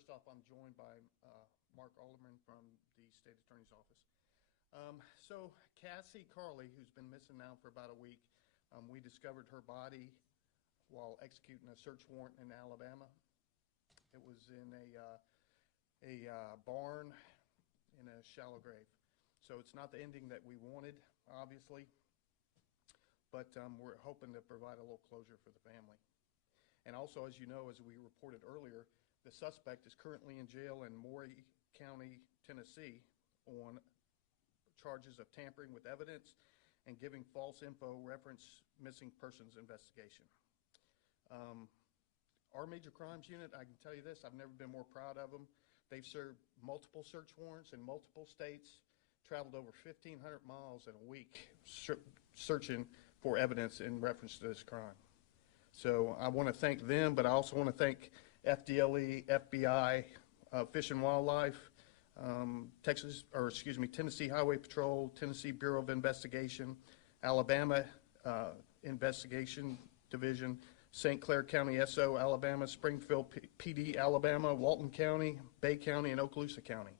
First off, I'm joined by Mark Alderman from the State Attorney's Office. So Cassie Carli, who's been missing now for about a week, we discovered her body while executing a search warrant in Alabama. It was in a barn in a shallow grave. So it's not the ending that we wanted, obviously, but we're hoping to provide a little closure for the family. And also, as you know, as we reported earlier, the suspect is currently in jail in Maury County, Tennessee, on charges of tampering with evidence and giving false info reference missing persons investigation. Our major crimes unit, I can tell you this, I've never been more proud of them. They've served multiple search warrants in multiple states, traveled over 1,500 miles in a week searching for evidence in reference to this crime. So I want to thank them, but I also want to thank FDLE, FBI, Fish and Wildlife, Tennessee Highway Patrol, Tennessee Bureau of Investigation, Alabama Investigation Division, St. Clair County SO, Alabama, Springfield PD, Alabama, Walton County, Bay County, and Okaloosa County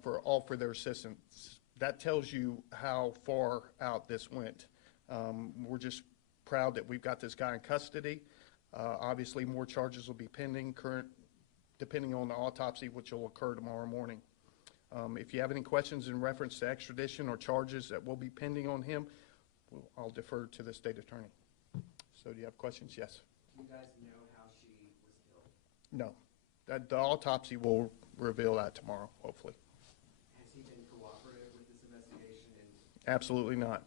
for their assistance. That tells you how far out this went. We're just proud that we've got this guy in custody. Obviously, more charges will be pending, depending on the autopsy, which will occur tomorrow morning. If you have any questions in reference to extradition or charges that will be pending on him, I'll defer to the state attorney. So do you have questions? Yes. Do you guys know how she was killed? No. The autopsy will reveal that tomorrow, hopefully. Has he been cooperative with this investigation? Absolutely not.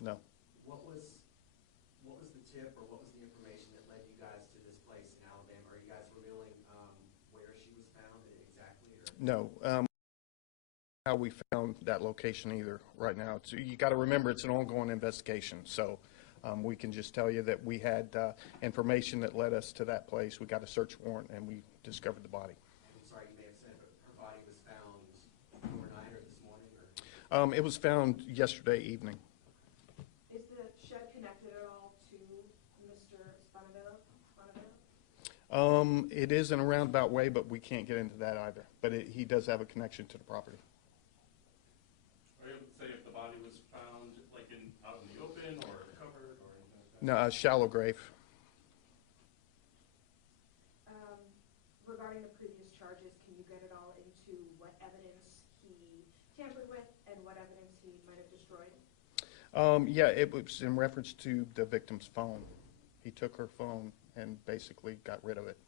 No. What was the tip, or what was the information that led you guys to this place in Alabama? Are you guys revealing where she was found exactly? Or? No. How we found that location either right now. You got to remember it's an ongoing investigation. So we can just tell you that we had information that led us to that place. We got a search warrant and we discovered the body. I'm sorry, you may have said, but her body was found overnight or this morning? Or? It was found yesterday evening. Is the shed connected at all to Mr. Spanavero? It is in a roundabout way, but we can't get into that either. But he does have a connection to the property. Are you able to say if the body was found like out in the open or covered or anything like that? No, a shallow grave. Regarding the previous charges, can you get it all into what evidence he tampered with and what evidence he might have destroyed? Yeah, it was in reference to the victim's phone. He took her phone and basically got rid of it.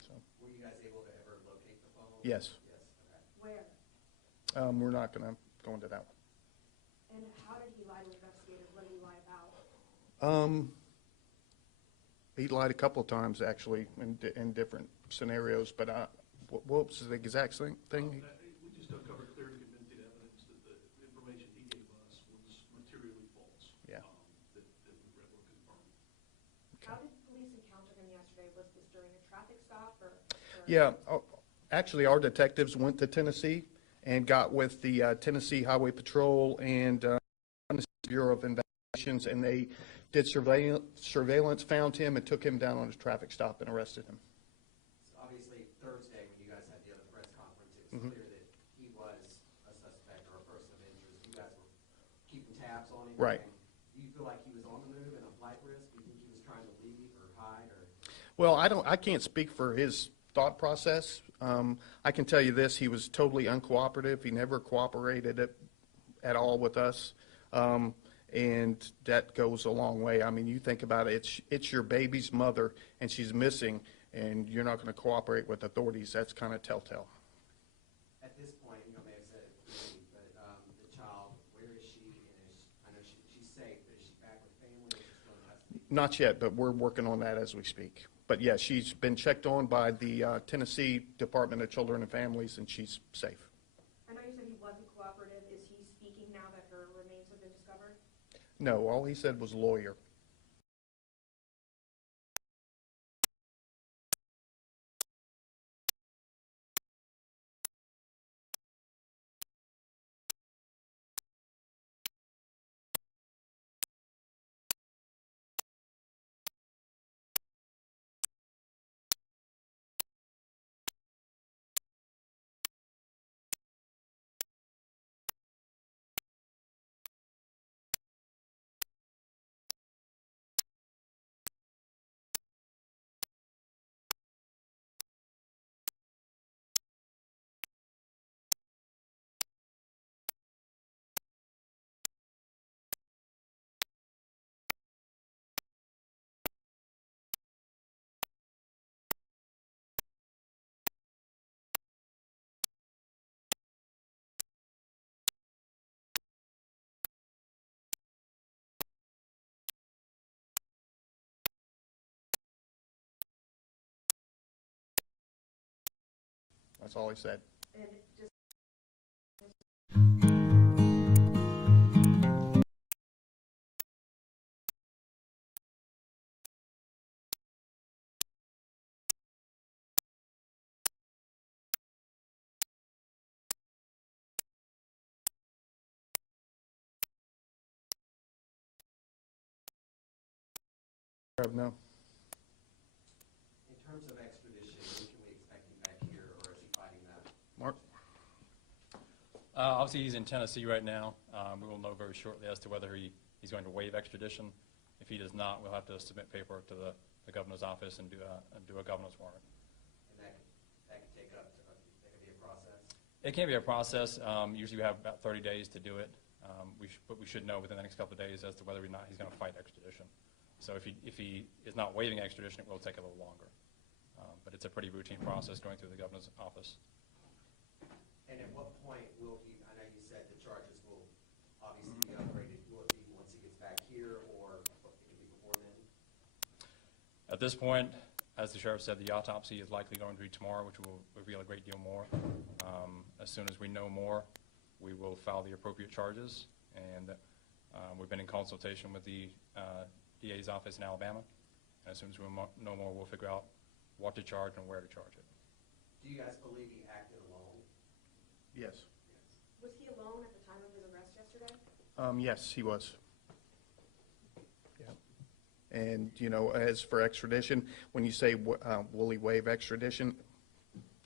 So. Were you guys able to ever locate the phone? Yes. Yes. Okay. Where? We're not going to go into that one. And how did he lie to investigators? What did he lie about? He lied a couple of times, actually, in different scenarios, but what was the exact thing? We just uncovered clear and convincing evidence that the information he gave us was materially false. Yeah. That we were able to confirm. How did police encounter him yesterday? Was this during a traffic stop or? Yeah, actually, our detectives went to Tennessee and got with the Tennessee Highway Patrol and Tennessee Bureau of Investigations, and they did surveillance, found him, and took him down on a traffic stop and arrested him. So obviously, Thursday, when you guys had the other press conference, it was clear that he was a suspect or a person of interest. You guys were keeping tabs on him. Right. Do you feel like he was on the move and a flight risk? Do you think he was trying to leave or hide? Or? Well, I can't speak for his thought process. I can tell you this: he was totally uncooperative. He never cooperated at all with us. And that goes a long way. I mean, you think about it, it's your baby's mother and she's missing and you're not going to cooperate with authorities. That's kind of telltale. At this point, you may have said it, but the child, where is she? And I know she's safe, but is she back with family or is she still in custody? Not yet, but we're working on that as we speak. But yeah, she's been checked on by the Tennessee Department of Children and Families and she's safe. I know you said he wasn't cooperative. Is he speaking now that her remains have been discovered? No, all he said was lawyer. That's all he said. And just No. In terms of extradition, when can we expect him back here, or is he fighting that? Mark? Obviously, he's in Tennessee right now. We will know very shortly as to whether he's going to waive extradition. If he does not, we'll have to submit paperwork to the governor's office and do a governor's warrant. And that could take up, that could be a process? It can be a process. Usually we have about 30 days to do it. But we should know within the next couple of days as to whether or not he's going to fight extradition. So if he is not waiving extradition, it will take a little longer. But it's a pretty routine process going through the governor's office. And at what point will he, I know you said the charges will obviously be upgraded, will it be once he gets back here, or it could be before then? At this point, as the sheriff said, the autopsy is likely going to be tomorrow, which will reveal a great deal more. As soon as we know more, we will file the appropriate charges. And we've been in consultation with the DA's office in Alabama. And as soon as we know more, we'll figure out what to charge and where to charge it. Do you guys believe he acted alone? Yes. was he alone at the time of his arrest yesterday? Yes, he was. Yeah. And, you know, as for extradition, when you say, will he waive extradition,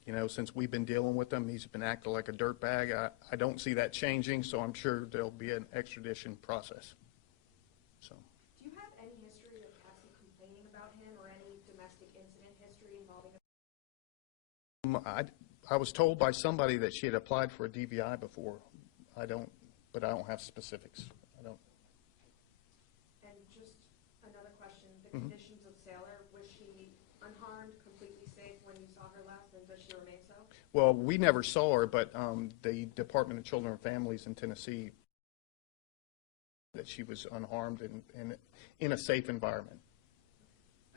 you know, since we've been dealing with him, he's been acting like a dirtbag. I don't see that changing, so I'm sure there'll be an extradition process. So. Do you have any history of Cassie complaining about him or any domestic incident history involving him? I was told by somebody that she had applied for a DVI before. But I don't have specifics. I don't. And just another question, the conditions of Sailor, was she unharmed, completely safe when you saw her last, and does she remain so? Well, we never saw her, but the Department of Children and Families in Tennessee, that she was unharmed and in a safe environment.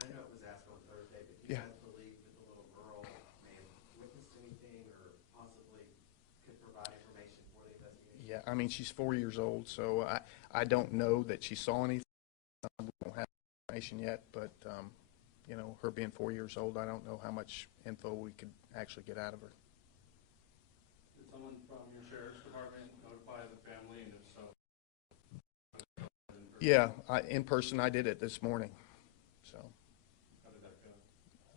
I know it was asked on Thursday, but do you Yeah. guys believe that the little girl may have witnessed anything or possibly could provide information for the investigation? Yeah, I mean, she's 4 years old, so I don't know that she saw anything. We don't have information yet, but, you know, her being 4 years old, I don't know how much info we could actually get out of her. Did someone from your sheriff's department notify the family, and if so? Yeah, in person, I did it this morning, so, How did that go?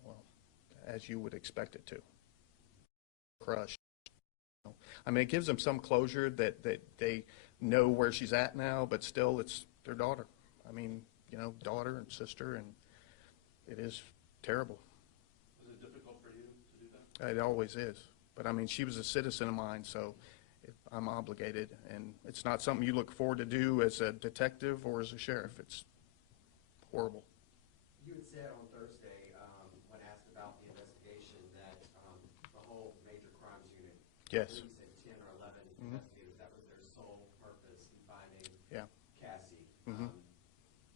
well, as you would expect it to. Crushed. I mean, it gives them some closure that they know where she's at now, but still, it's their daughter. I mean, you know, daughter and sister, and it is terrible. Was it difficult for you to do that? It always is. But, I mean, she was a citizen of mine, so I'm obligated, and it's not something you look forward to do as a detective or as a sheriff. It's horrible. You had said on Thursday, when asked about the investigation, that the whole major crimes unit, Yes. I believe you said 10 or 11 investigators, that was their sole purpose in finding Yeah. Cassie. Mhm.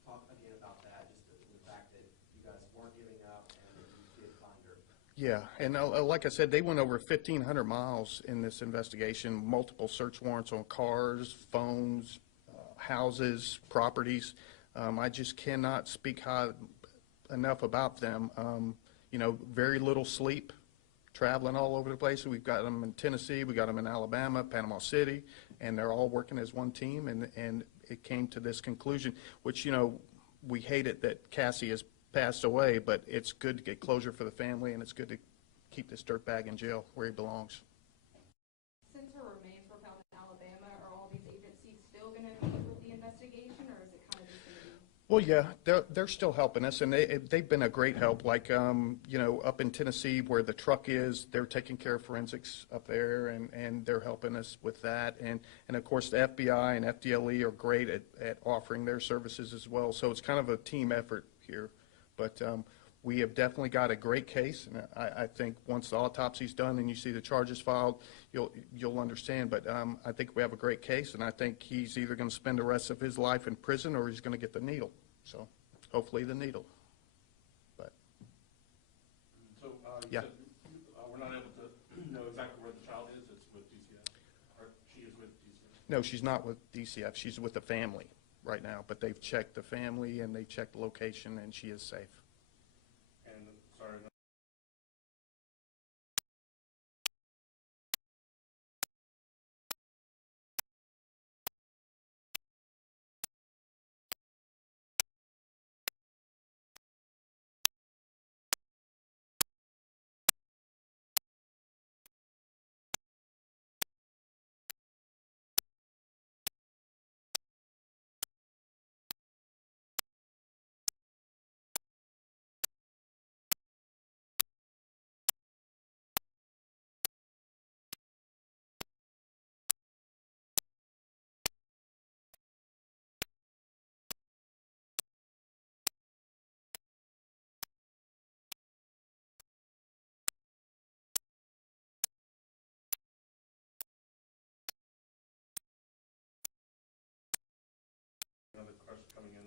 Talk again about that, just the fact that you guys weren't giving up and that you did find her. Yeah, and like I said, they went over 1,500 miles in this investigation, multiple search warrants on cars, phones, houses, properties. I just cannot speak high enough about them. You know, very little sleep, traveling all over the place. We've got them in Tennessee, we got them in Alabama, Panama City, and they're all working as one team, and it came to this conclusion, which, you know, we hate it that Cassie has passed away, but it's good to get closure for the family, and it's good to keep this dirtbag in jail where he belongs. Since her remains were found in Alabama, are all these agencies still going to be with the investigation, or is it kind of just going to be? Well, yeah, they're still helping us, and they've been a great help. Like, you know, up in Tennessee where the truck is, they're taking care of forensics up there, and they're helping us with that. And of course, the FBI and FDLE are great at offering their services as well. So it's kind of a team effort here. But we have definitely got a great case, and I think once the autopsy's done and you see the charges filed, you'll understand. But I think we have a great case, and I think he's either going to spend the rest of his life in prison or he's going to get the needle. So hopefully the needle. But So Yeah. you said we're not able to know No, she's not with DCF. She's with the family right now, but they've checked the family and they checked the location, and she is safe. And, sorry, another question coming in.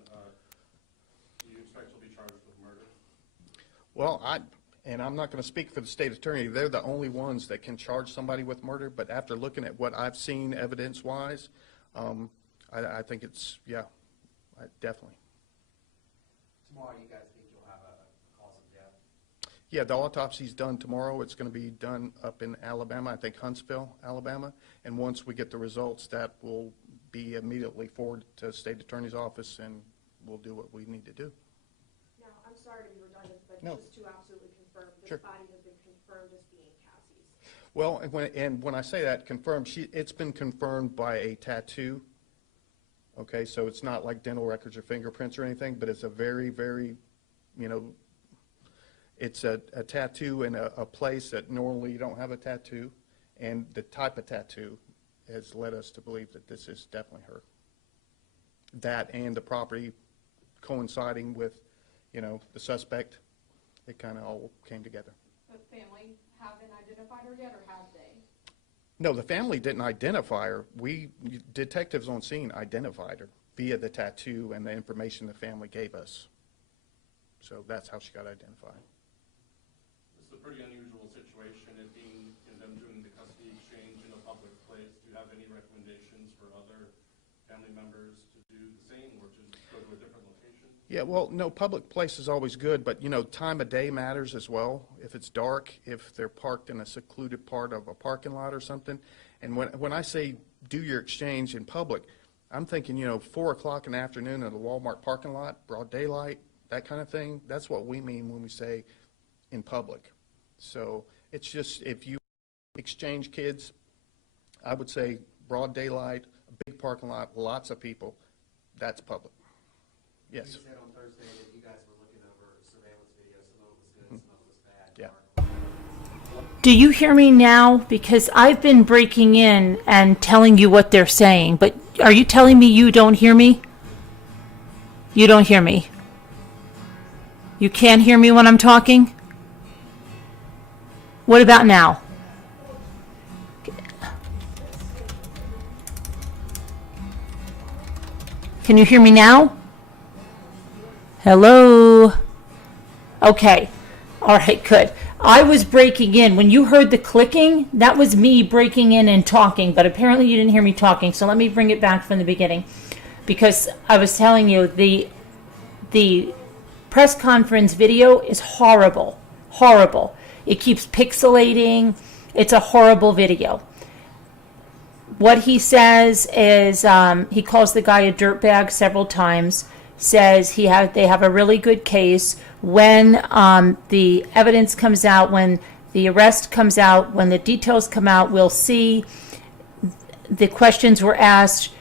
Do you expect to be charged with murder? Well, I'm not going to speak for the state attorney. They're the only ones that can charge somebody with murder, but after looking at what I've seen evidence-wise, I think it's, yeah, definitely. Tomorrow, you guys think you'll have a cause of death? Yeah, the autopsy's done tomorrow. It's going to be done up in Alabama, I think Huntsville, Alabama. And once we get the results, that will be immediately forwarded to the state attorney's office, and we'll do what we need to do. Now, I'm sorry to be redundant, but No. just to absolutely confirm, this Sure. body has been confirmed as being Cassie's. Well, and when I say that, confirmed, it's been confirmed by a tattoo. Okay, so it's not like dental records or fingerprints or anything, but it's a very, very, it's a tattoo in a place that normally you don't have a tattoo, and the type of tattoo has led us to believe that this is definitely her. That and the property coinciding with, the suspect, it kind of all came together. The family haven't identified her yet, or have they? No, the family didn't identify her. Detectives on scene identified her via the tattoo and the information the family gave us. So that's how she got identified. This is a pretty unusual situation, it being in them doing the custody exchange in a public place. Do you have any recommendations for other family members to do the same or to go to a different location? Yeah, well, no, public place is always good, but, time of day matters as well. If it's dark, if they're parked in a secluded part of a parking lot or something. And when I say do your exchange in public, I'm thinking, 4 o'clock in the afternoon at a Walmart parking lot, broad daylight, that kind of thing. That's what we mean when we say in public. So it's just, if you exchange kids, I would say broad daylight, a big parking lot, lots of people, that's public. Yes. You said on Thursday that you guys were looking over surveillance video, some of it was good, some of it was bad. Yeah. Do you hear me now? Because I've been breaking in and telling you what they're saying, but are you telling me you don't hear me? You don't hear me. You can't hear me when I'm talking? What about now? Can you hear me now? Hello? Okay. All right, good. I was breaking in. When you heard the clicking, that was me breaking in and talking, but apparently you didn't hear me talking, so let me bring it back from the beginning. Because I was telling you, the press conference video is horrible. Horrible. It keeps pixelating. It's a horrible video. What he says is, he calls the guy a dirtbag several times, says they have a really good case. When the evidence comes out, when the arrest comes out, when the details come out, we'll see. The questions were asked,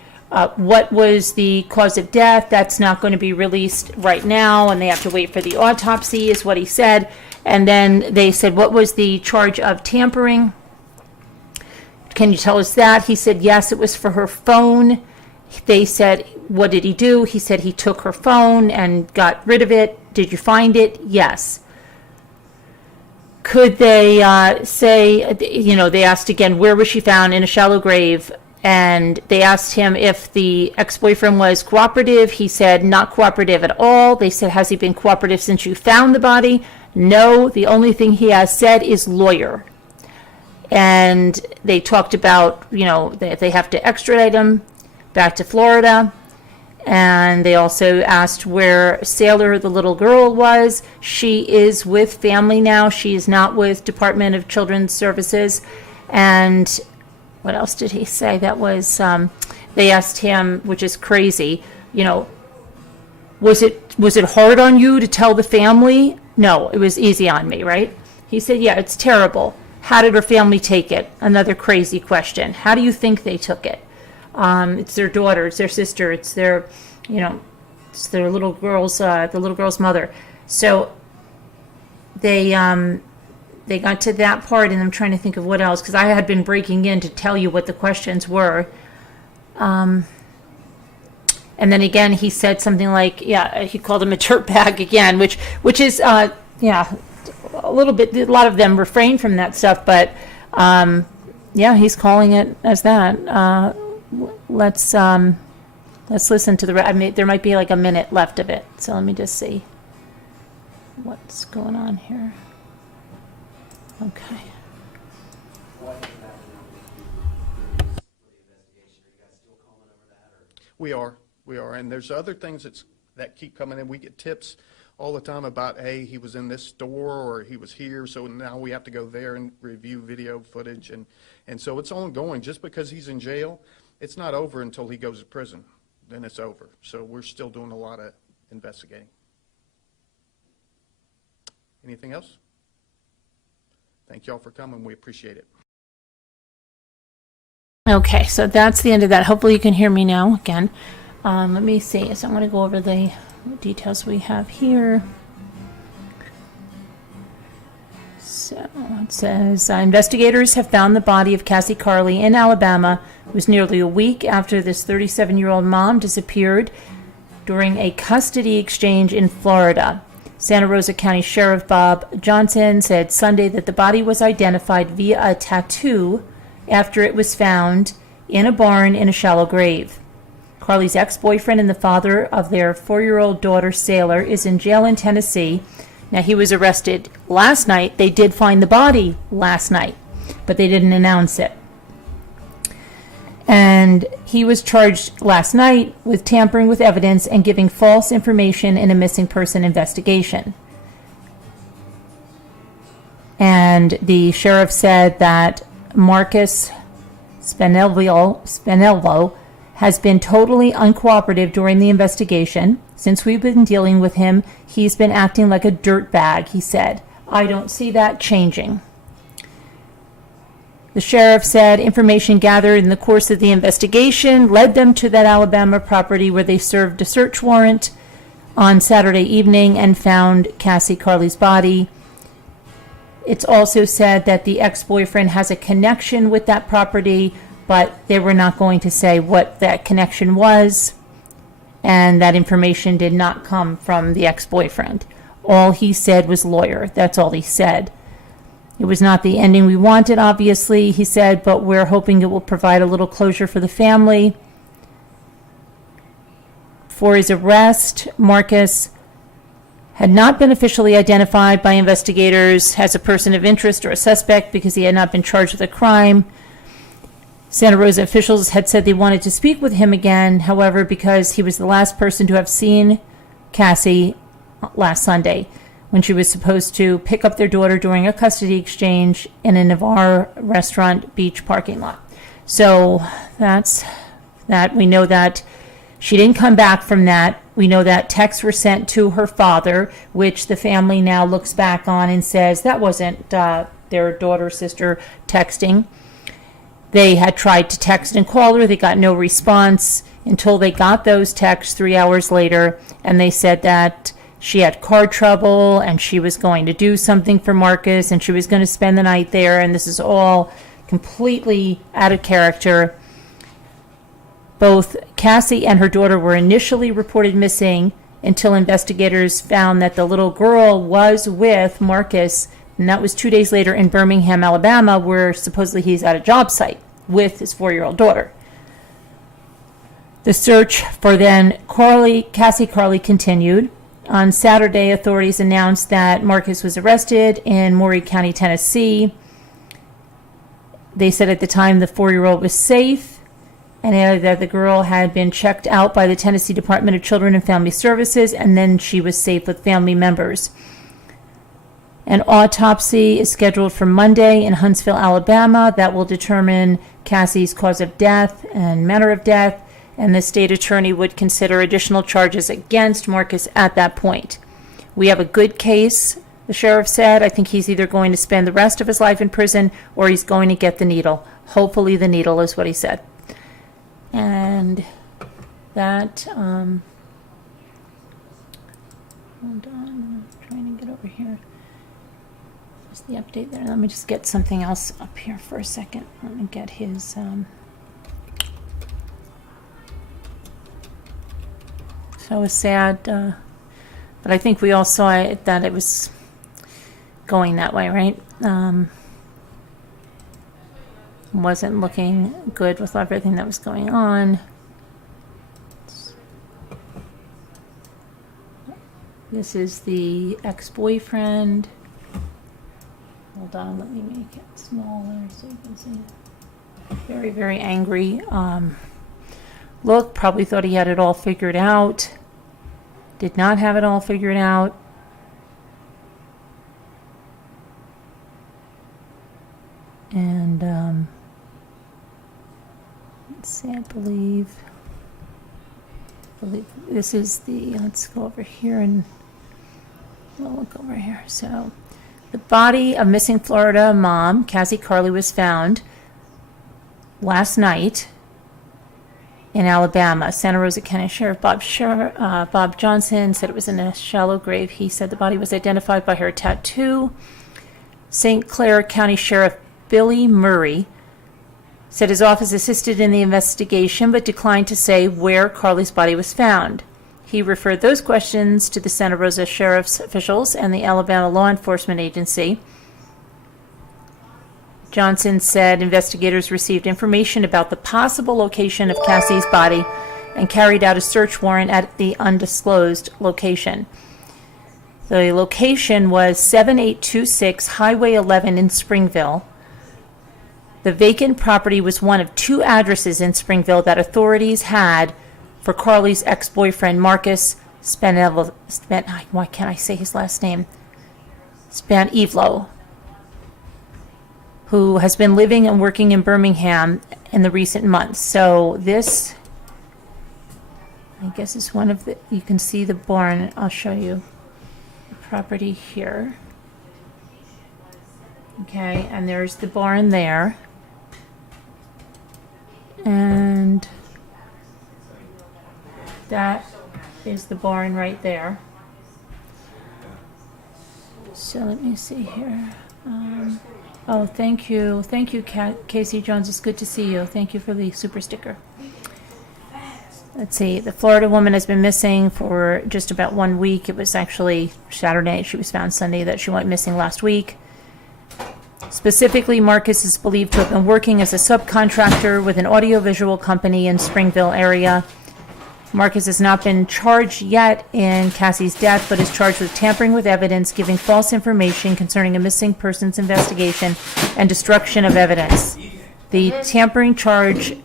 what was the cause of death? That's not going to be released right now, and they have to wait for the autopsy, is what he said. And then they said, what was the charge of tampering? Can you tell us that? He said, yes, it was for her phone. They said, what did he do? He said he took her phone and got rid of it. Did you find it? Yes. Could they say, they asked again, where was she found? In a shallow grave. And they asked him if the ex-boyfriend was cooperative. He said, not cooperative at all. They said, has he been cooperative since you found the body? No. The only thing he has said is lawyer. And they talked about, that they have to extradite him back to Florida. And they also asked where Sailor, the little girl, was. She is with family now. She is not with Department of Children's Services. And what else did he say? That was, they asked him, which is crazy, was it hard on you to tell the family? No, it was easy on me, right? He said, yeah, it's terrible. How did her family take it? Another crazy question. How do you think they took it? It's their daughter, it's their sister, it's their, it's their little girl's, the little girl's mother. So they got to that part, and I'm trying to think of what else, because I had been breaking in to tell you what the questions were. And then again, he said something like, he called him a dirtbag again, which is, a lot of them refrain from that stuff, but, he's calling it as that. Let's listen to there might be like a minute left of it. So let me just see what's going on here. Okay. What is happening with the investigation? Are you guys still calling over that, or? We are, and there's other things that keep coming in. We get tips all the time about, hey, he was in this store or he was here, so now we have to go there and review video footage, and so it's ongoing. Just because he's in jail, it's not over until he goes to prison. Then it's over. So we're still doing a lot of investigating. Anything else? Thank you all for coming. We appreciate it. Okay, so that's the end of that. Hopefully you can hear me now again. Let me see. So I'm going to go over the details we have here. So it says, investigators have found the body of Cassie Carli in Alabama. It was nearly a week after this 37-year-old mom disappeared during a custody exchange in Florida. Santa Rosa County Sheriff Bob Johnson said Sunday that the body was identified via a tattoo after it was found in a barn in a shallow grave. Carli's ex-boyfriend and the father of their 4-year-old daughter, Sailor, is in jail in Tennessee. Now, he was arrested last night. They did find the body last night, but they didn't announce it. And he was charged last night with tampering with evidence and giving false information in a missing person investigation. And the sheriff said that Marcus Spinello has been totally uncooperative during the investigation. Since we've been dealing with him, he's been acting like a dirtbag, he said. I don't see that changing. The sheriff said information gathered in the course of the investigation led them to that Alabama property where they served a search warrant on Saturday evening and found Cassie Carli's body. It's also said that the ex-boyfriend has a connection with that property, but they were not going to say what that connection was, and that information did not come from the ex-boyfriend. All he said was lawyer. That's all he said. It was not the ending we wanted, obviously, he said, but we're hoping it will provide a little closure for the family. For his arrest, Marcus had not been officially identified by investigators as a person of interest or a suspect because he had not been charged with a crime. Santa Rosa officials had said they wanted to speak with him again, however, because he was the last person to have seen Cassie last Sunday, when she was supposed to pick up their daughter during a custody exchange in a Navarre restaurant beach parking lot. So that's that. We know that she didn't come back from that. We know that texts were sent to her father, which the family now looks back on and says that wasn't their daughter, sister texting. They had tried to text and call her. They got no response until they got those texts 3 hours later, and they said that she had car trouble and she was going to do something for Marcus and she was going to spend the night there, and this is all completely out of character. Both Cassie and her daughter were initially reported missing until investigators found that the little girl was with Marcus, and that was 2 days later in Birmingham, Alabama, where supposedly he's at a job site with his 4-year-old daughter. The search for then Cassie Carli continued. On Saturday, authorities announced that Marcus was arrested in Maury County, Tennessee. They said at the time the 4-year-old was safe, and added that the girl had been checked out by the Tennessee Department of Children and Family Services, and then she was safe with family members. An autopsy is scheduled for Monday in Huntsville, Alabama. That will determine Cassie's cause of death and manner of death, and the state attorney would consider additional charges against Marcus at that point. We have a good case, the sheriff said. I think he's either going to spend the rest of his life in prison or he's going to get the needle. Hopefully the needle is what he said. And that, hold on, I'm trying to get over here. There's the update there. Let me just get something else up here for a second. Let me get his, so it was sad, but I think we all saw it, that it was going that way, right? Wasn't looking good with everything that was going on. This is the ex-boyfriend. Hold on, let me make it smaller so you can see. Very, very angry. Look, probably thought he had it all figured out. Did not have it all figured out. And let's see, I believe this is the, let's go over here and we'll look over here. So the body of missing Florida mom, Cassie Carli, was found last night in Alabama. Santa Rosa County Sheriff Bob Johnson said it was in a shallow grave. He said the body was identified by her tattoo. St. Clair County Sheriff Billy Murray said his office assisted in the investigation but declined to say where Carli's body was found. He referred those questions to the Santa Rosa Sheriff's officials and the Alabama Law Enforcement Agency. Johnson said investigators received information about the possible location of Cassie's body and carried out a search warrant at the undisclosed location. The location was 7826 Highway 11 in Springville. The vacant property was one of 2 addresses in Springville that authorities had for Carli's ex-boyfriend, Marcus why can't I say his last name? Spanevlo, who has been living and working in Birmingham in the recent months. So this, I guess, is one of the, you can see the barn. I'll show you the property here. Okay, and there's the barn there. And that is the barn right there. So let me see here. Oh, thank you. Thank you, Casey Jones. It's good to see you. Thank you for the super sticker. Let's see. The Florida woman has been missing for just about 1 week. It was actually Saturday. She was found Sunday that she went missing last week. Specifically, Marcus is believed to have been working as a subcontractor with an audiovisual company in Springville area. Marcus has not been charged yet in Cassie's death, but is charged with tampering with evidence, giving false information concerning a missing persons investigation, and destruction of evidence. The tampering charge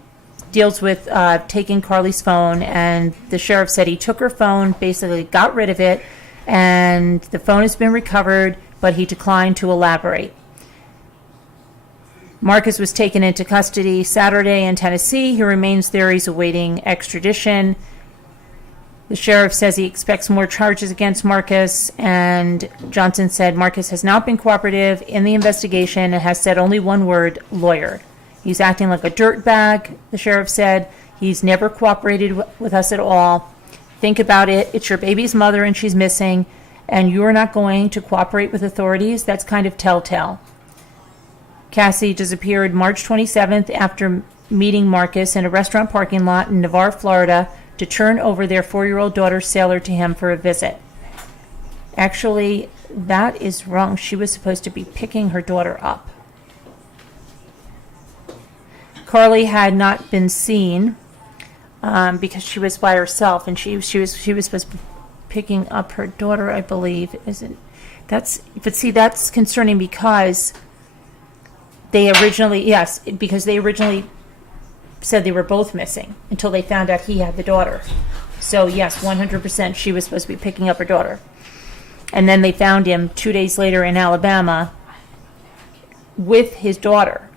deals with taking Carli's phone, and the sheriff said he took her phone, basically got rid of it, and the phone has been recovered, but he declined to elaborate. Marcus was taken into custody Saturday in Tennessee. He remains there. He's awaiting extradition. The sheriff says he expects more charges against Marcus, and Johnson said Marcus has not been cooperative in the investigation and has said only one word, lawyer. He's acting like a dirtbag, the sheriff said. He's never cooperated with us at all. Think about it. It's your baby's mother and she's missing, and you're not going to cooperate with authorities? That's kind of telltale. Cassie disappeared March 27th after meeting Marcus in a restaurant parking lot in Navarre, Florida, to turn over their 4-year-old daughter, Sailor, to him for a visit. Actually, that is wrong. She was supposed to be picking her daughter up. Carli had not been seen because she was by herself, and she was supposed to be picking up her daughter, I believe. But see, that's concerning because They originally, yes, because they originally said they were both missing until they found out he had the daughter. So yes, 100% she was supposed to be picking up her daughter. And then they found him 2 days later in Alabama with his daughter.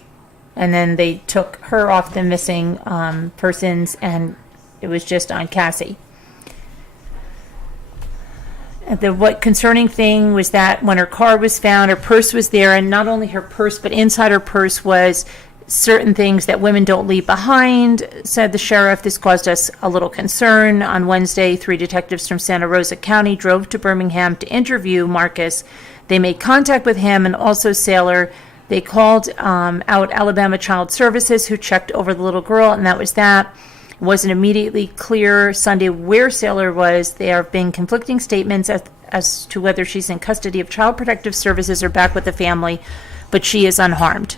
And then they took her off the missing persons, and it was just on Cassie. What concerning thing was that when her car was found, her purse was there, and not only her purse, but inside her purse was certain things that women don't leave behind, said the sheriff. This caused us a little concern. On Wednesday, 3 detectives from Santa Rosa County drove to Birmingham to interview Marcus. They made contact with him and also Sailor. They called out Alabama Child Services, who checked over the little girl, and that was that. It wasn't immediately clear Sunday where Sailor was. There have been conflicting statements as to whether she's in custody of Child Protective Services or back with the family, but she is unharmed.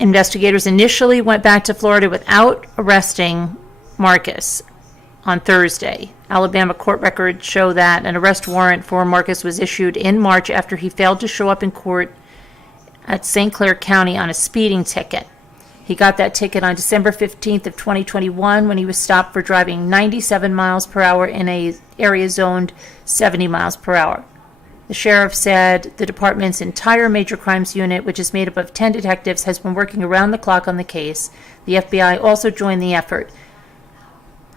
Investigators initially went back to Florida without arresting Marcus on Thursday. Alabama court records show that an arrest warrant for Marcus was issued in March after he failed to show up in court at St. Clair County on a speeding ticket. He got that ticket on December 15th of 2021 when he was stopped for driving 97 miles per hour in an area zoned 70 miles per hour. The sheriff said the department's entire major crimes unit, which is made up of 10 detectives, has been working around the clock on the case. The FBI also joined the effort.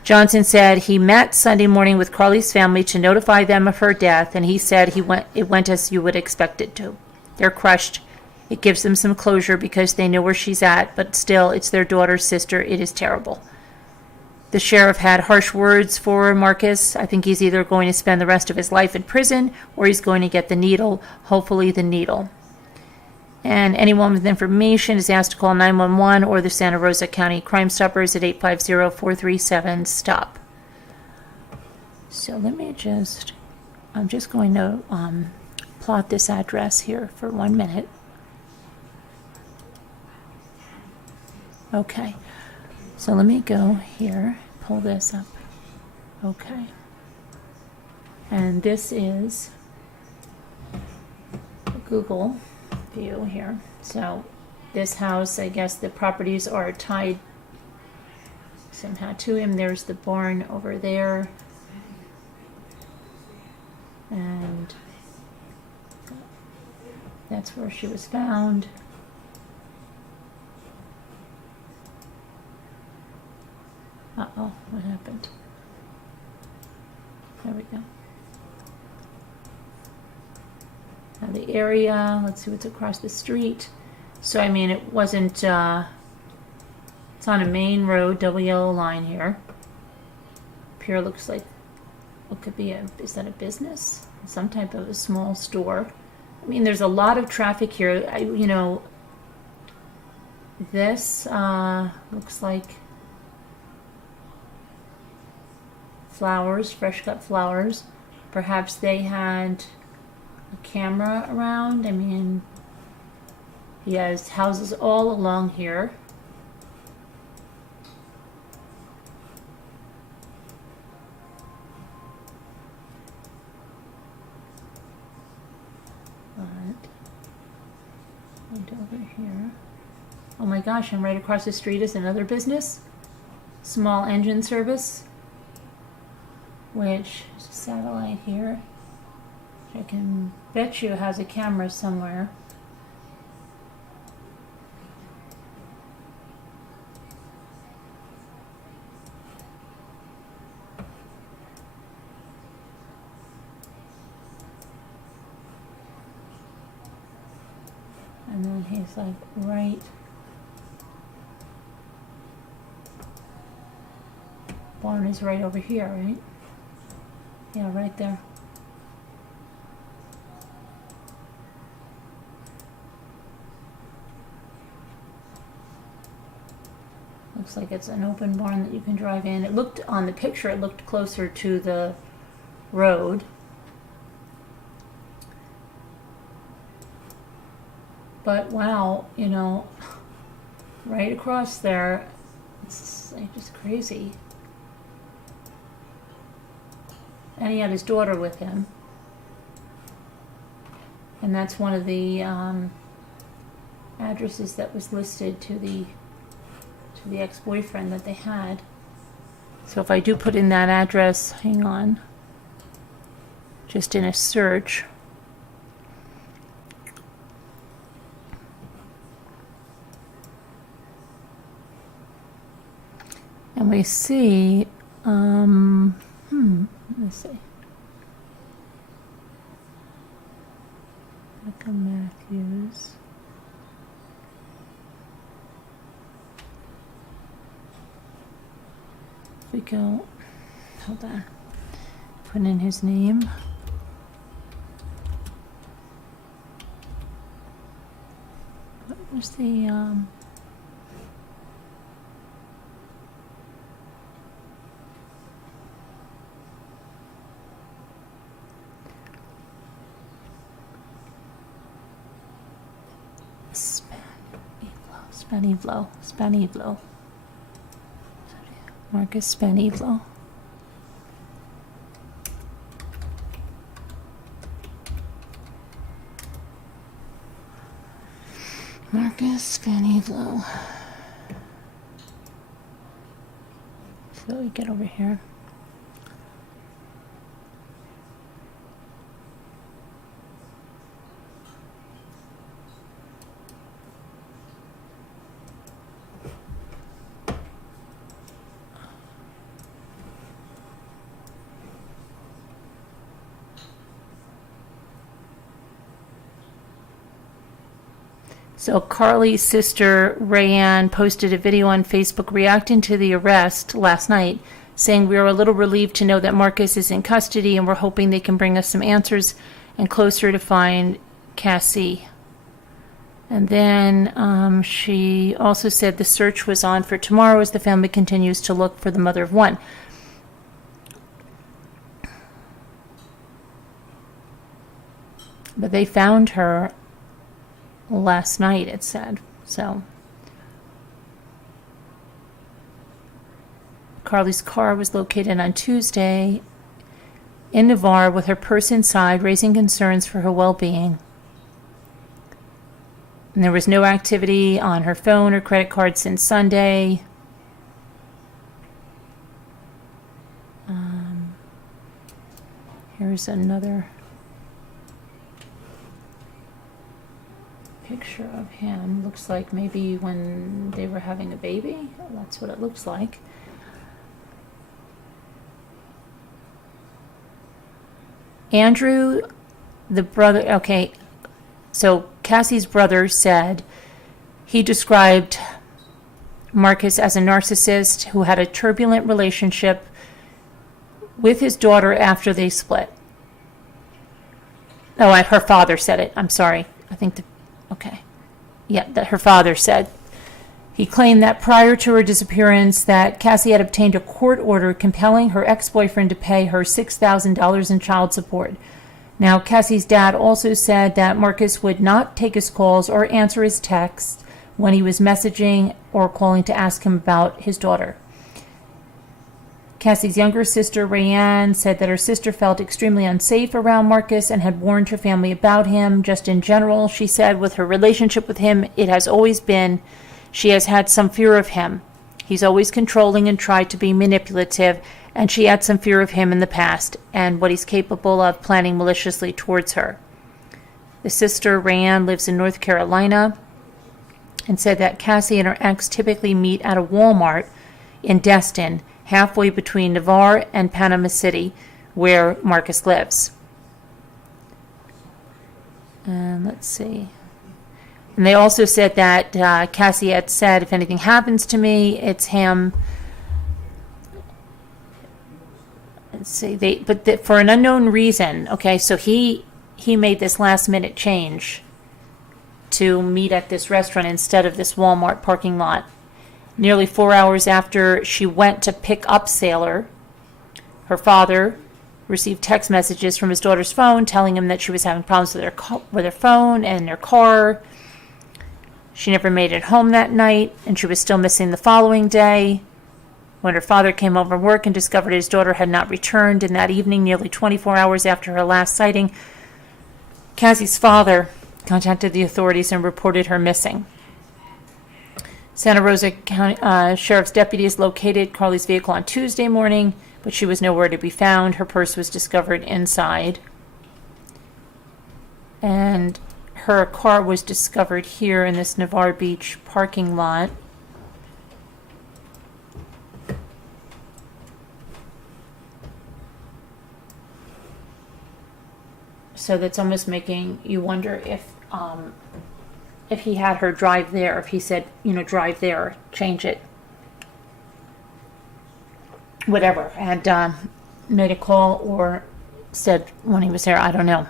Johnson said he met Sunday morning with Carli's family to notify them of her death, and he said it went as you would expect it to. They're crushed. It gives them some closure because they know where she's at, but still, it's their daughter's sister. It is terrible. The sheriff had harsh words for Marcus. I think he's either going to spend the rest of his life in prison or he's going to get the needle, hopefully the needle. And anyone with information is asked to call 911 or the Santa Rosa County Crime Stoppers at 850-437-STOP. So I'm just going to plot this address here for 1 minute. Okay. So let me go here, pull this up. Okay. And this is Google view here. So this house, I guess the properties are tied somehow to him. There's the barn over there. And that's where she was found. Uh-oh, what happened? There we go. Now the area, let's see what's across the street. So, I mean, it wasn't, it's on a main road, double yellow line here. Up here looks like, what could be is that a business? Some type of a small store. I mean, there's a lot of traffic here. This looks like flowers, fresh cut flowers. Perhaps they had a camera around. I mean, he has houses all along here. And over here. Oh my gosh, and right across the street is another business. Small engine service. Which is a satellite here. I can bet you has a camera somewhere. And then he's like right. Barn is right over here, right? Yeah, right there. Looks like it's an open barn that you can drive in. It looked, on the picture, it looked closer to the road. But wow, right across there, it's like just crazy. And he had his daughter with him. And that's one of the addresses that was listed to the ex-boyfriend that they had. So if I do put in that address, hang on, just in a search. And we see, let's see. Rebecca Matthews. If we go, hold on, put in his name. What was the, Spanivlo. Marcus Spanivlo. Marcus Spanivlo. So we get over here. So Carli's sister, Rayanne, posted a video on Facebook reacting to the arrest last night, saying, "We are a little relieved to know that Marcus is in custody, and we're hoping they can bring us some answers and closer to find Cassie." And then she also said the search was on for tomorrow as the family continues to look for the mother of one. But they found her last night, it said. So Carli's car was located on Tuesday in Navarre with her purse inside, raising concerns for her well-being. And there was no activity on her phone or credit card since Sunday. Here's another picture of him. Looks like maybe when they were having a baby. That's what it looks like. Andrew, the brother, okay, so Cassie's brother said he described Marcus as a narcissist who had a turbulent relationship with his daughter after they split. Oh, her father said it. I'm sorry. I think okay. Yeah, that her father said. He claimed that prior to her disappearance that Cassie had obtained a court order compelling her ex-boyfriend to pay her $6,000 in child support. Now, Cassie's dad also said that Marcus would not take his calls or answer his texts when he was messaging or calling to ask him about his daughter. Cassie's younger sister, Rayanne, said that her sister felt extremely unsafe around Marcus and had warned her family about him. Just in general, she said, with her relationship with him, it has always been, she has had some fear of him. He's always controlling and tried to be manipulative, and she had some fear of him in the past and what he's capable of planning maliciously towards her. The sister, Rayanne, lives in North Carolina and said that Cassie and her ex typically meet at a Walmart in Destin, halfway between Navarre and Panama City, where Marcus lives. Let's see. And they also said that Cassie had said, if anything happens to me, it's him. Let's see. For an unknown reason, okay, so he made this last minute change to meet at this restaurant instead of this Walmart parking lot. Nearly 4 hours after she went to pick up Sailor, her father received text messages from his daughter's phone telling him that she was having problems with her phone and their car. She never made it home that night, and she was still missing the following day. When her father came home from work and discovered his daughter had not returned in that evening, nearly 24 hours after her last sighting, Cassie's father contacted the authorities and reported her missing. Santa Rosa County Sheriff's deputies located Carli's vehicle on Tuesday morning, but she was nowhere to be found. Her purse was discovered inside. And her car was discovered here in this Navarre Beach parking lot. So that's almost making you wonder if he had her drive there, if he said, drive there, change it, whatever, had made a call or said when he was there, I don't know,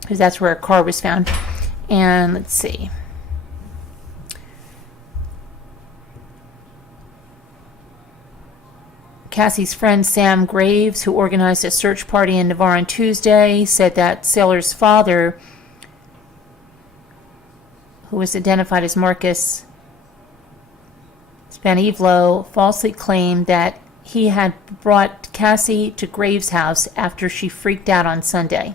because that's where a car was found. And let's see. Cassie's friend Sam Graves, who organized a search party in Navarre on Tuesday, said that Sailor's father, who was identified as Marcus Spanivlo, falsely claimed that he had brought Cassie to Graves' house after she freaked out on Sunday.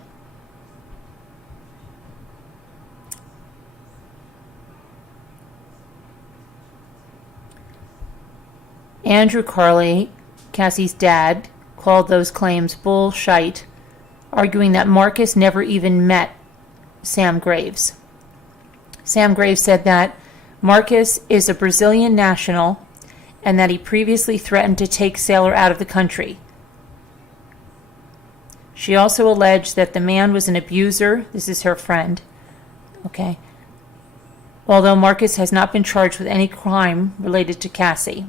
Andrew Carli, Cassie's dad, called those claims bullshit, arguing that Marcus never even met Sam Graves. Sam Graves said that Marcus is a Brazilian national and that he previously threatened to take Sailor out of the country. She also alleged that the man was an abuser. This is her friend. Okay. Although Marcus has not been charged with any crime related to Cassie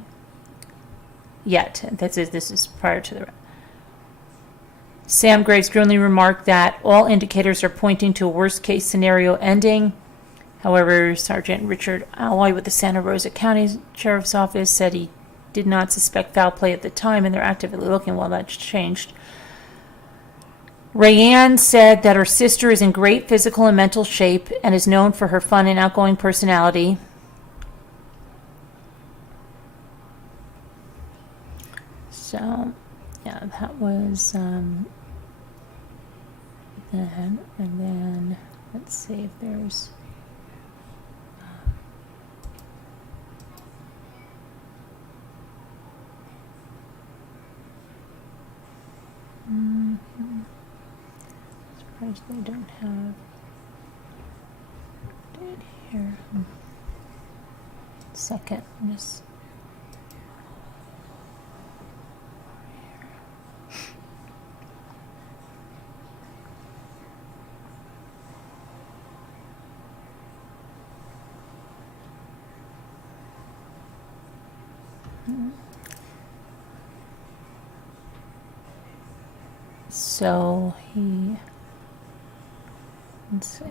yet. This is prior to the... Sam Graves grimly remarked that all indicators are pointing to a worst-case scenario ending. However, Sergeant Richard Alloy with the Santa Rosa County Sheriff's Office said he did not suspect foul play at the time, and they're actively looking. Well, that's changed. Rayanne said that her sister is in great physical and mental shape and is known for her fun and outgoing personality. So, yeah, that was then, and then let's see if there's surprised they don't have it here. Second, just so let's see.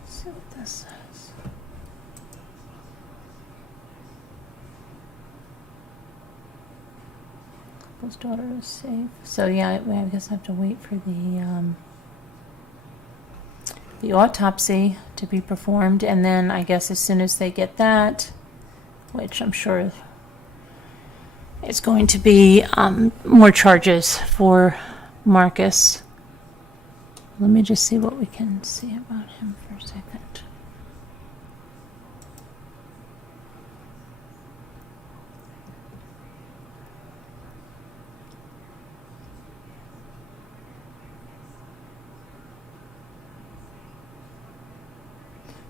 Let's see what this says. Couple's daughter is safe. So yeah, I guess I have to wait for the autopsy to be performed, and then I guess as soon as they get that, which I'm sure is going to be more charges for Marcus. Let me just see what we can see about him for a second.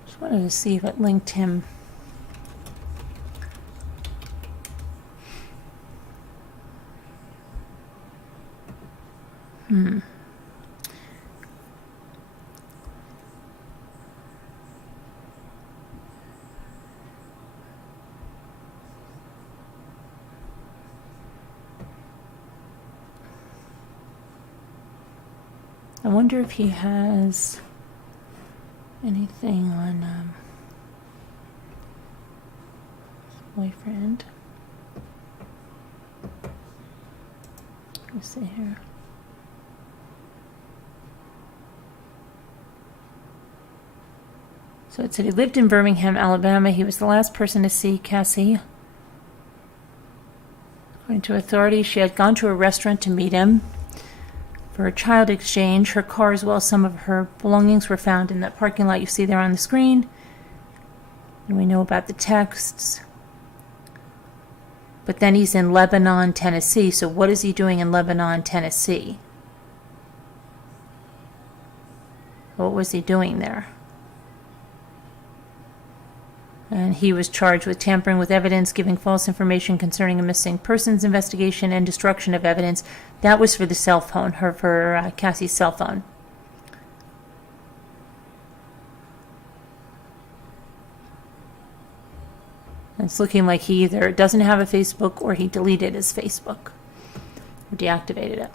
Just wanted to see if it linked him. I wonder if he has anything on his boyfriend. Let's see here. So it said he lived in Birmingham, Alabama. He was the last person to see Cassie. According to authorities, she had gone to a restaurant to meet him for a child exchange. Her car, as well as some of her belongings, were found in that parking lot you see there on the screen. And we know about the texts. But then he's in Lebanon, Tennessee. So what is he doing in Lebanon, Tennessee? What was he doing there? And he was charged with tampering with evidence, giving false information concerning a missing persons investigation, and destruction of evidence. That was for the cell phone, for Cassie's cell phone. It's looking like he either doesn't have a Facebook or he deleted his Facebook or deactivated it.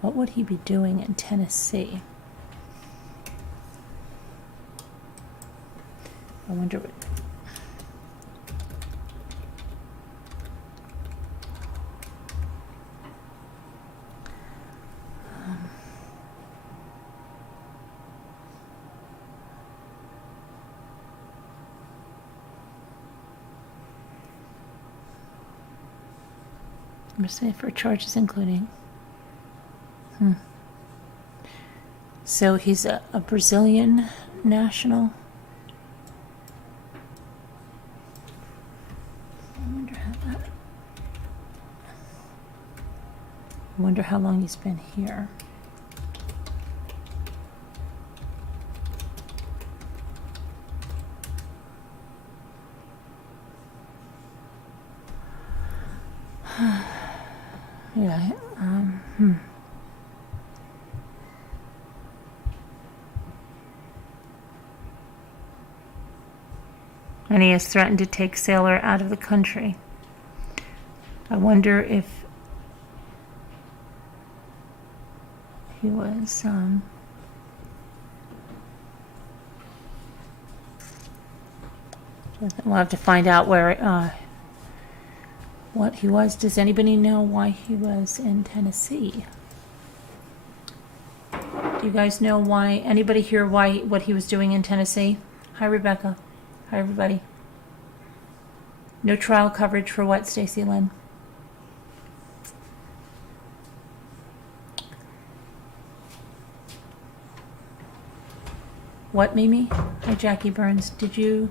What would he be doing in Tennessee? I wonder what. I'm just saying for charges including. So he's a Brazilian national. I wonder how long he's been here. Yeah. And he has threatened to take Sailor out of the country. I wonder if he was, we'll have to find out where, what he was. Does anybody know why he was in Tennessee? Do you guys know why? Anybody hear what he was doing in Tennessee? Hi, Rebecca. Hi, everybody. No trial coverage for what, Stacy Lynn? What, Mimi? Hi, Jackie Burns. Did you?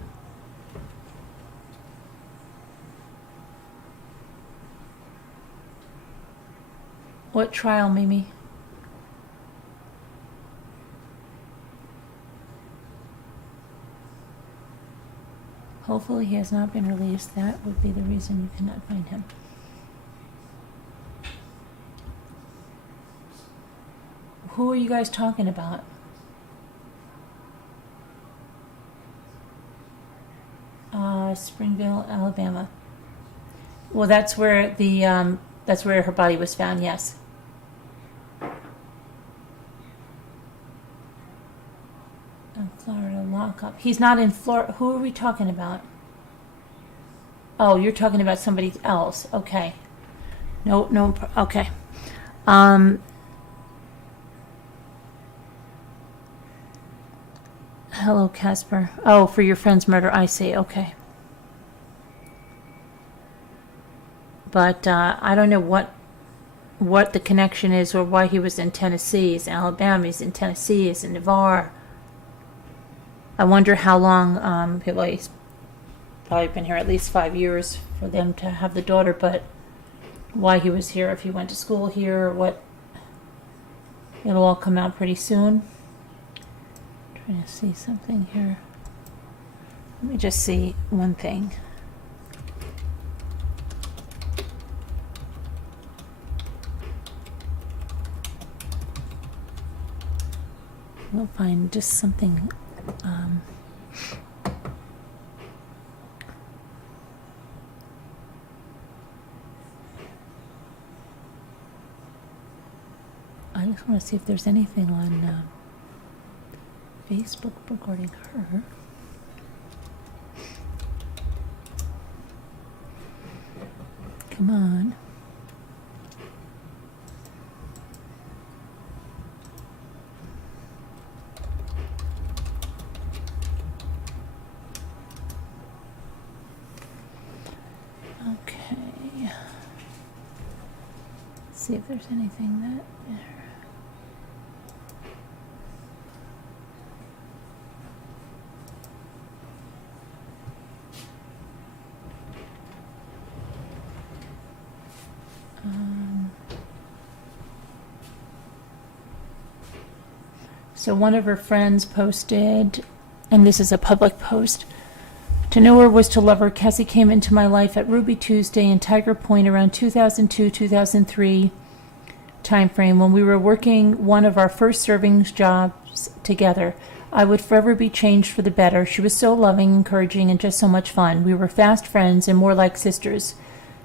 What trial, Mimi? Hopefully he has not been released. That would be the reason you cannot find him. Who are you guys talking about? Springville, Alabama. Well, that's where that's where her body was found. Yes. Florida lockup. He's not in Florida. Who are we talking about? Oh, you're talking about somebody else. Okay. No. Okay. Hello, Casper. Oh, for your friend's murder. I see. Okay. But I don't know what the connection is or why he was in Tennessee. He's in Alabama. He's in Tennessee. He's in Navarre. I wonder how long, well, he's probably been here at least 5 years for them to have the daughter, but why he was here, if he went to school here or what. It'll all come out pretty soon. Trying to see something here. Let me just see one thing. We'll find just something. I just want to see if there's anything on Facebook regarding her. Come on. see if there's anything that. So one of her friends posted, and this is a public post, to know her was to love her. Cassie came into my life at Ruby Tuesday in Tiger Point around 2002-2003 timeframe when we were working one of our first serving jobs together. I would forever be changed for the better. She was so loving, encouraging, and just so much fun. We were fast friends and more like sisters.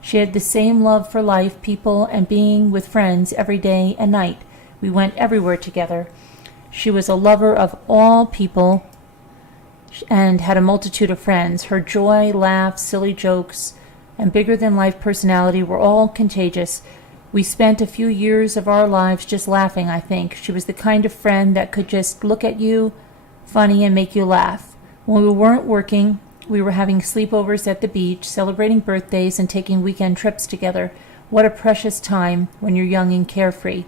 She had the same love for life, people, and being with friends every day and night. We went everywhere together. She was a lover of all people and had a multitude of friends. Her joy, laughs, silly jokes, and bigger-than-life personality were all contagious. We spent a few years of our lives just laughing, I think. She was the kind of friend that could just look at you, funny, and make you laugh. When we weren't working, we were having sleepovers at the beach, celebrating birthdays, and taking weekend trips together. What a precious time when you're young and carefree.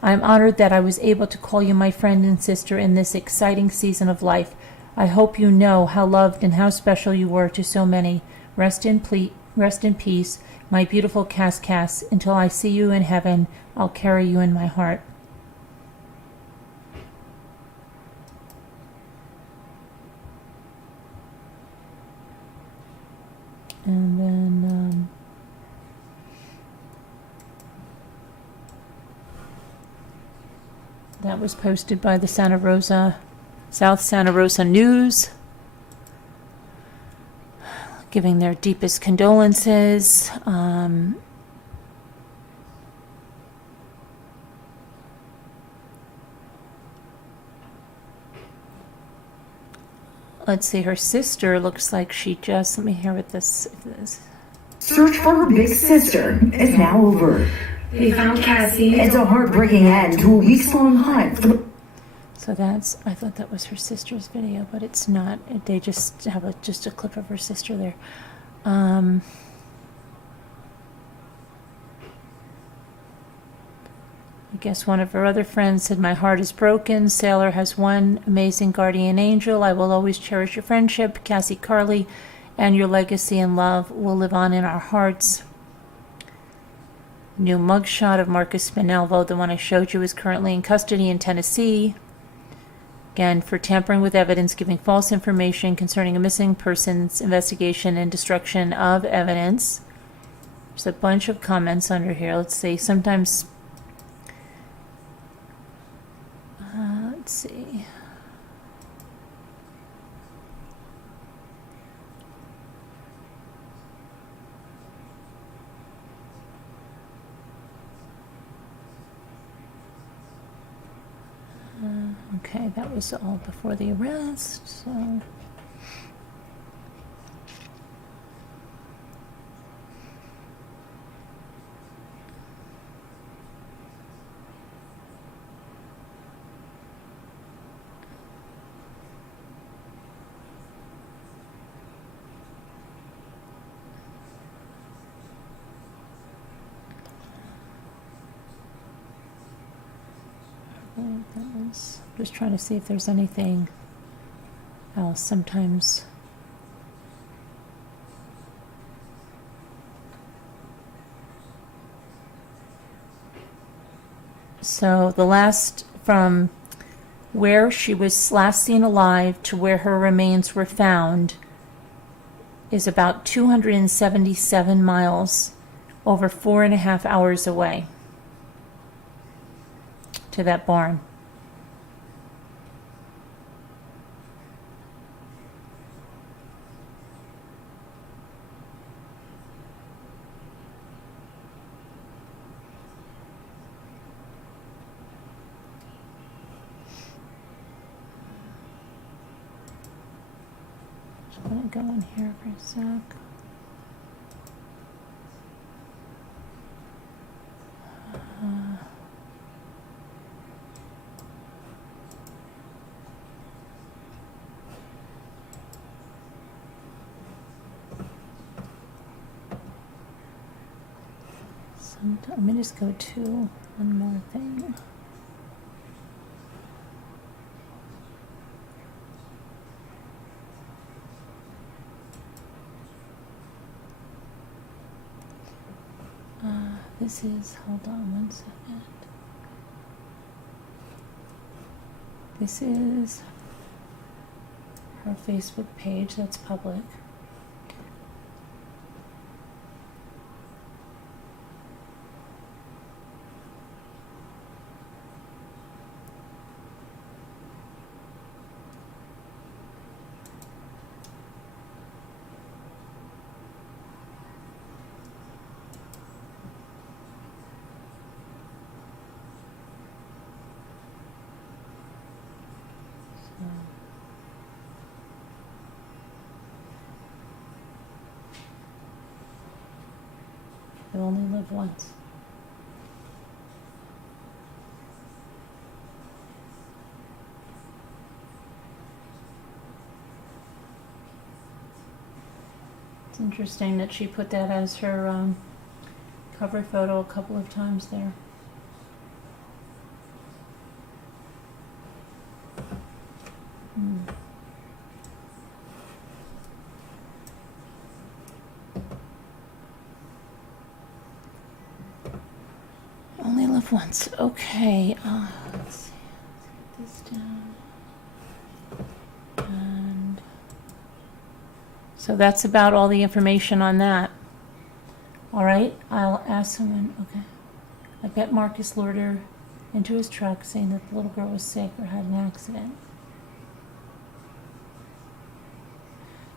I am honored that I was able to call you my friend and sister in this exciting season of life. I hope you know how loved and how special you were to so many. Rest in peace, my beautiful Cass. Until I see you in heaven, I'll carry you in my heart. And then, that was posted by the South Santa Rosa News, giving their deepest condolences. Let's see, her sister looks like she just, let me hear what this is. Search for her big sister is now over. They found Cassie. It's a heartbreaking end to a weeks-long hunt for the... So that's, I thought that was her sister's video, but it's not. They just have just a clip of her sister there. I guess one of her other friends said, my heart is broken. Sailor has one amazing guardian angel. I will always cherish your friendship, Cassie Carli, and your legacy and love will live on in our hearts. New mugshot of Marcus Spinelvo, the one I showed you, is currently in custody in Tennessee. Again, for tampering with evidence, giving false information concerning a missing persons investigation and destruction of evidence. There's a bunch of comments under here. Let's see. Sometimes, let's see. Okay, that was all before the arrest, so. Just trying to see if there's anything else. Sometimes so the last from where she was last seen alive to where her remains were found is about 277 miles, over 4.5 hours away to that barn. I'm going to go in here for a sec. Let me just go to one more thing. This is, hold on one second. This is her Facebook page, that's public. You only live once. It's interesting that she put that as her cover photo a couple of times there. Only live once. Okay. Let's see. Let's get this down. And so that's about all the information on that. All right. I'll ask someone. Okay. I bet Marcus lured her into his truck, saying that the little girl was sick or had an accident.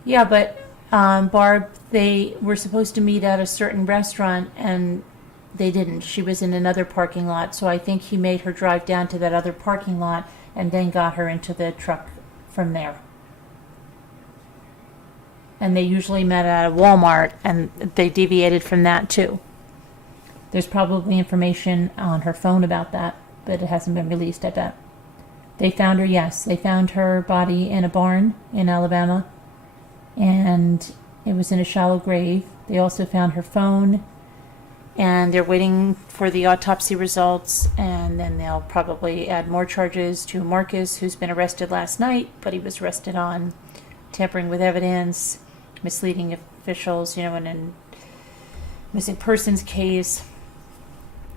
Yeah, but Barb, they were supposed to meet at a certain restaurant, and they didn't. She was in another parking lot, so I think he made her drive down to that other parking lot and then got her into the truck from there. And they usually met at a Walmart, and they deviated from that too. There's probably information on her phone about that, but it hasn't been released, I bet. They found her, yes. They found her body in a barn in Alabama, and it was in a shallow grave. They also found her phone, and they're waiting for the autopsy results, and then they'll probably add more charges to Marcus, who's been arrested last night, but he was arrested on tampering with evidence, misleading officials, in a missing persons case,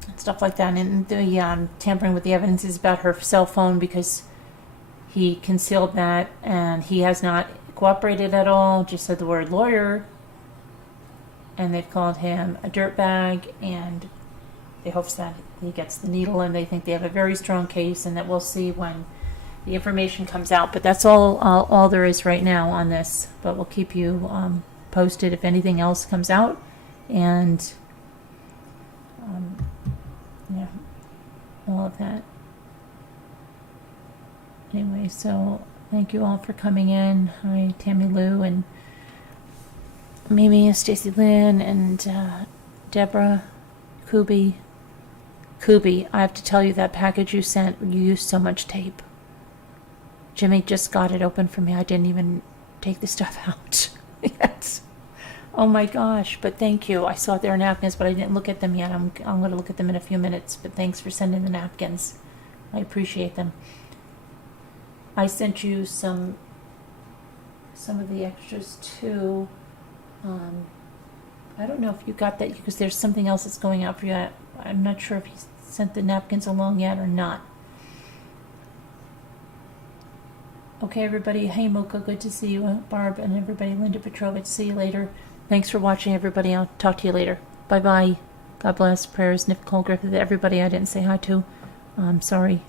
and stuff like that. And the tampering with the evidence is about her cell phone, because he concealed that, and he has not cooperated at all, just said the word lawyer, and they've called him a dirtbag, and they hope that he gets the needle, and they think they have a very strong case, and that we'll see when the information comes out. But that's all there is right now on this, but we'll keep you posted if anything else comes out. And yeah, all of that. Anyway, so thank you all for coming in. Hi, Tammy Lou and Mimi, Stacy Lynn, and Deborah, Kubi. I have to tell you, that package you sent, you used so much tape. Jimmy just got it open for me. I didn't even take the stuff out yet. Oh my gosh, but thank you. I saw there are napkins, but I didn't look at them yet. I'm going to look at them in a few minutes, but thanks for sending the napkins. I appreciate them. I sent you some of the extras too. I don't know if you got that, because there's something else that's going out for you. I'm not sure if he sent the napkins along yet or not. Okay, everybody. Hey, Mocha, good to see you. Barb and everybody. Linda Petrovich, see you later. Thanks for watching, everybody. I'll talk to you later. Bye-bye. God bless. Prayers. Nicole Griffith. Everybody I didn't say hi to. I'm sorry.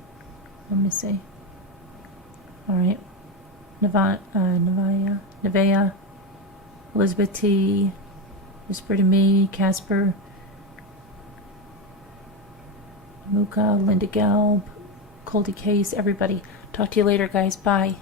Let me see. All right. Nevaeh, Elizabeth T, Whisper to Me, Casper, Muka, Linda Gelb, Coldy Case, everybody. Talk to you later, guys. Bye.